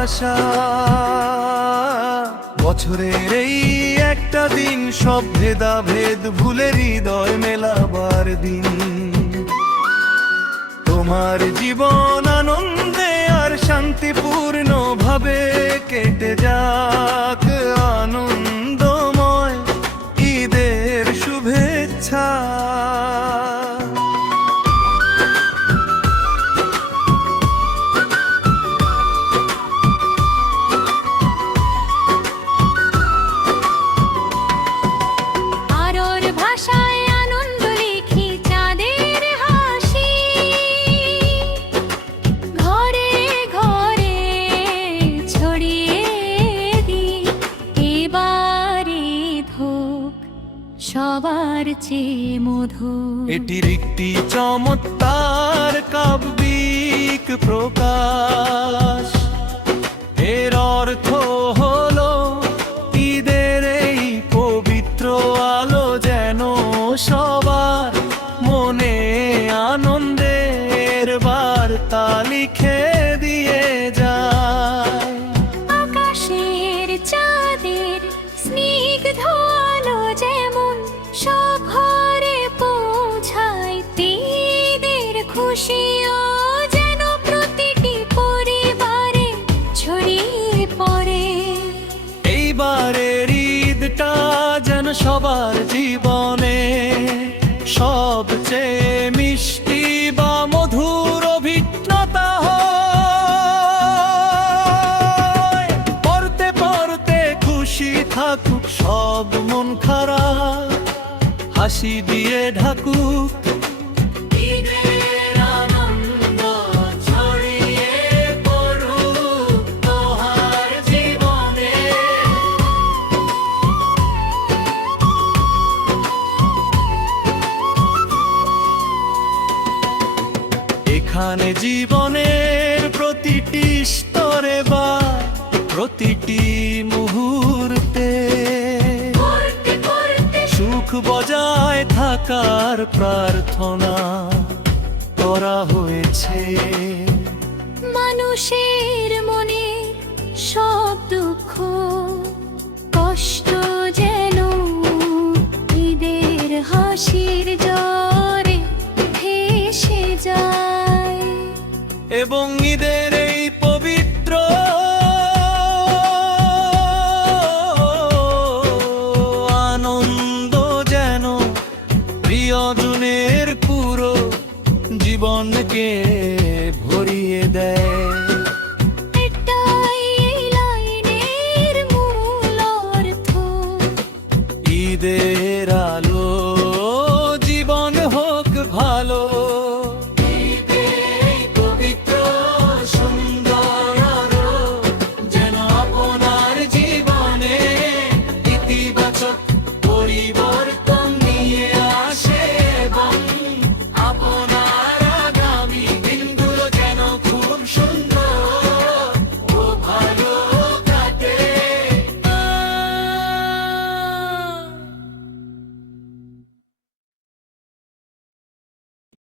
ভাষা। বছরের এই একটা দিন, সব ভেদাভেদ ভুলে হৃদয় মেলাবার দিন। তোমার জীবন আনন্দে আর শান্তিপূর্ণ ভাবে কেটে যাক, আনন্দময় ঈদের শুভেচ্ছা। সবার চেয়ে মধুর এটির একটি চমৎকার কাব্যিক প্রকাশ। এর অর্থ হলো ঈদের এই পবিত্র আলো যেন সবার মনে আনন্দের বার্তা লিখে দিয়ে যায়। আকাশের চাঁদের স্নিগ্ধ আলো যেমন সব ঘরে পৌঁছায়, ঈদের খুশিও যেন প্রতিটি পরিবারে ছড়িয়ে পড়ে। এইবারের ঈদটা যেন সবার জীবনে সবচেয়ে মিষ্টি বা মধুর অভিজ্ঞতা হয়। পড়তে পড়তে খুশি থাকুক সব মন খারাপ, হাসি দিয়ে ঢাকুক ঈদের আনন্দ, ছড়িয়ে পড়ুক তোমার জীবনে। এখানে জীবনের প্রতিটি স্তরে বা প্রতিটি মুহূর্তে সুখ বজায় থাকার প্রার্থনা করা হয়েছে। মানুষের মনে সব দুঃখ কষ্ট যেন ঈদের হাসির জ্বরে ভেসে যায়, এবং ঈদের এই পবিত্র আনন্দ যেন প্রিয়জনের পুরো জীবনকে ভরিয়ে দেয়।